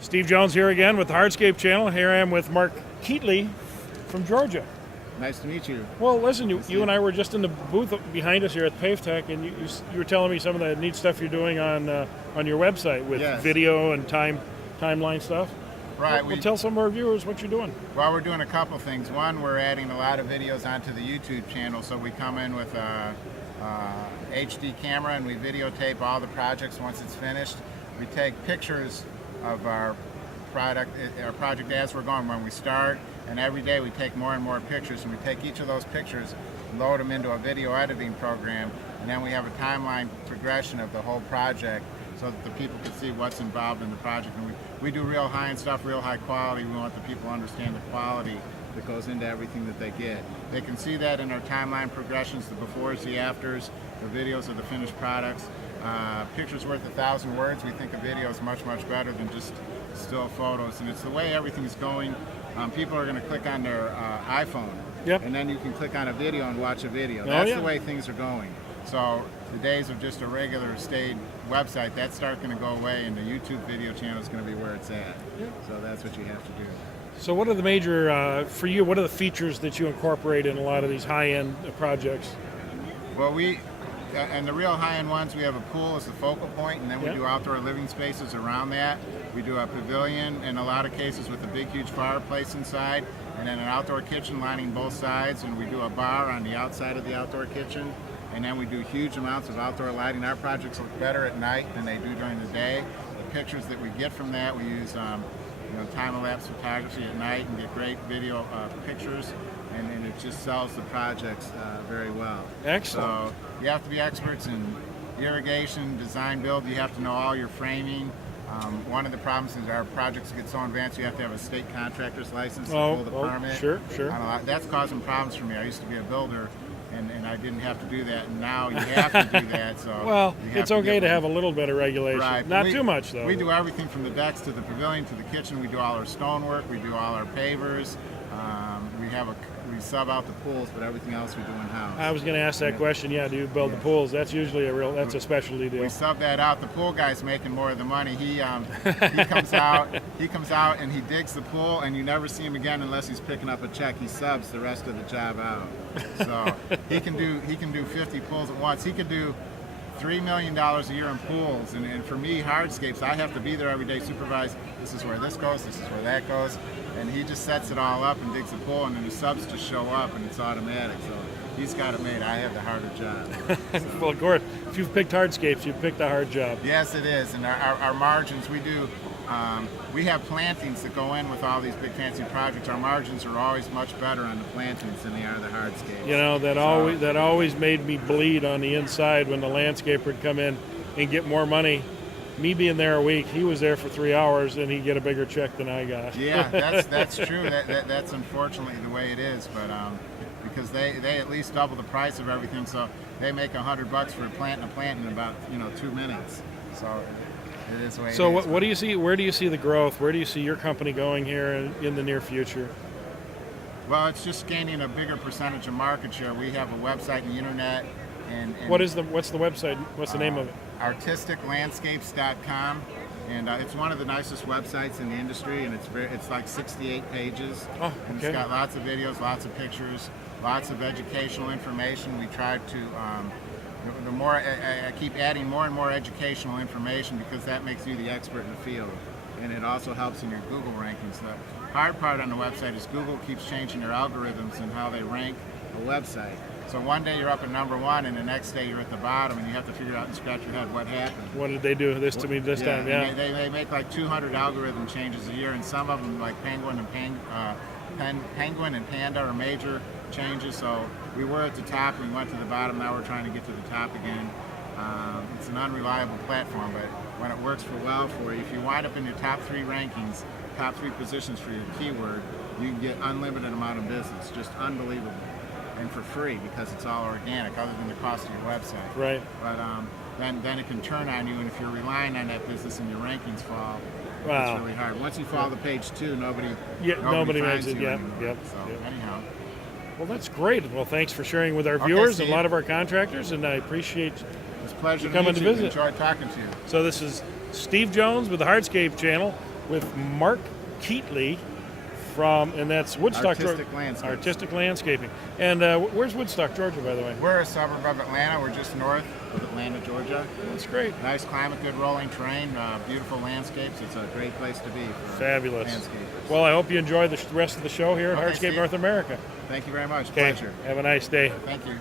Steve Jones here again with the Hardscape channel. Here I am with Mark Keightley from Georgia. Nice to meet you. Well, listen, you and I were just in the booth behind us here at PaveTech, and you were telling me some of the neat stuff you're doing on your website with video and timeline stuff. Right. Well, tell some of our viewers what you're doing. Well, we're doing a couple things. One, we're adding a lot of videos onto the YouTube channel, so we come in with a HD camera and we videotape all the projects once it's finished. We take pictures of our project as we're going when we start, and every day we take more and more pictures, and we take each of those pictures and load them into a video editing program, and then we have a timeline progression of the whole project so that the people can see what's involved in the project. And we do real high-end stuff, real high quality. We want the people to understand the quality that goes into everything that they get. They can see that in our timeline progressions, the befores, the afters, the videos of the finished products. Pictures worth 1,000 words. We think a video is much, much better than just still photos, and it's the way everything's going. People are going to click on their iPhone, and then you can click on a video and watch a video. That's the way things are going. So the days of just a regular staid website, that's going to go away, and the YouTube video channel is going to be where it's at. So that's what you have to do. So what are the major, for you, what are the features that you incorporate in a lot of these high-end projects? Well, and the real high-end ones, we have a pool as the focal point, and then we do outdoor living spaces around that. We do a pavilion in a lot of cases with a big, huge fireplace inside, and then an outdoor kitchen lining both sides, and we do a bar on the outside of the outdoor kitchen, and then we do huge amounts of outdoor lighting. Our projects look better at night than they do during the day. The pictures that we get from that, we use time-lapse photography at night and get great video pictures, and it just sells the projects very well. Excellent. So you have to be experts in irrigation, design, build. You have to know all your framing. One of the problems is our projects get so advanced you have to have a state contractor's license to pull the permit. Sure. That's causing problems for me. I used to be a builder, and I didn't have to do that, and now you have to do that. So well, it's okay to have a little bit of regulation. Right. Not too much, though. We do everything from the decks to the pavilion to the kitchen. We do all our stonework. We do all our pavers. We sub out the pools, but everything else we do in-house. I was going to ask that question. Yeah, do you build the pools? That's usually that's a specialty deal. We sub that out. The pool guy's making more of the money. He comes out and he digs the pool, and you never see him again unless he's picking up a check. He subs the rest of the job out. So he can do 50 pools at once. He could do $3 million a year in pools, and for me, hardscapes, I have to be there every day, supervise, this is where this goes, this is where that goes, and he just sets it all up and digs the pool, and then the subs just show up, and it's automatic, so he's got it made. I have the harder job. Well, of course, if you've picked hardscapes, you've picked a hard job. Yes, it is, and our margins, we have plantings that go in with all these big fancy projects. Our margins are always much better on the plantings than they are the hardscapes. You know, that always made me bleed on the inside when the landscaper would come in and get more money. Me being there a week, he was there for 3 hours, and he'd get a bigger check than I got. Yeah, that's true. That's unfortunately the way it is, but because they at least double the price of everything, so they make $100 for planting a plant in about 2 minutes. So it is the way it is. So what do you see? Where do you see the growth? Where do you see your company going here in the near future? Well, it's just gaining a bigger percentage of market share. We have a website and the internet. And what's the website? What's the name of it? Artisticlandscapes.com, and it's one of the nicest websites in the industry, and it's like 68 pages. Oh, okay. And it's got lots of videos, lots of pictures, lots of educational information. We try to the more I keep adding more and more educational information, because that makes you the expert in the field, and it also helps in your Google rankings. The hard part on the website is Google keeps changing their algorithms and how they rank a website. So one day you're up at #1, and the next day you're at the bottom, and you have to figure out and scratch your head what happened. What did they do this to me this time? Yeah, they make like 200 algorithm changes a year, and some of them, like Penguin and Panda, are major changes. So we were at the top, and we went to the bottom. Now we're trying to get to the top again. It's an unreliable platform, but when it works well for you, if you wind up in your top 3 rankings, top 3 positions for your keyword, you can get unlimited amount of business, just unbelievable. And for free, because it's all organic, other than the cost of your website. Right. But then it can turn on you, and if you're relying on that business and your rankings fall, wow, it's really hard. Once you fall to page 2, nobody makes it. Yep. So anyhow. Well, that's great. Well, thanks for sharing with our viewers and a lot of our contractors, and I appreciate it's a pleasure you coming to visit. Enjoy talking to you. So this is Steve Jones with the Hardscape channel with Mark Keightley from, and that's Woodstock, Artistic Landscaping. And where's Woodstock, Georgia, by the way? We're a suburb of Atlanta. We're just north of Atlanta, Georgia. That's great. Nice climate, good rolling terrain, beautiful landscapes. It's a great place to be for Fabulous. landscapers. Well, I hope you enjoy the rest of the show here at Okay, Hardscape Steve. North America. Thank you very much. Okay. Pleasure. Have a nice day. Thank you.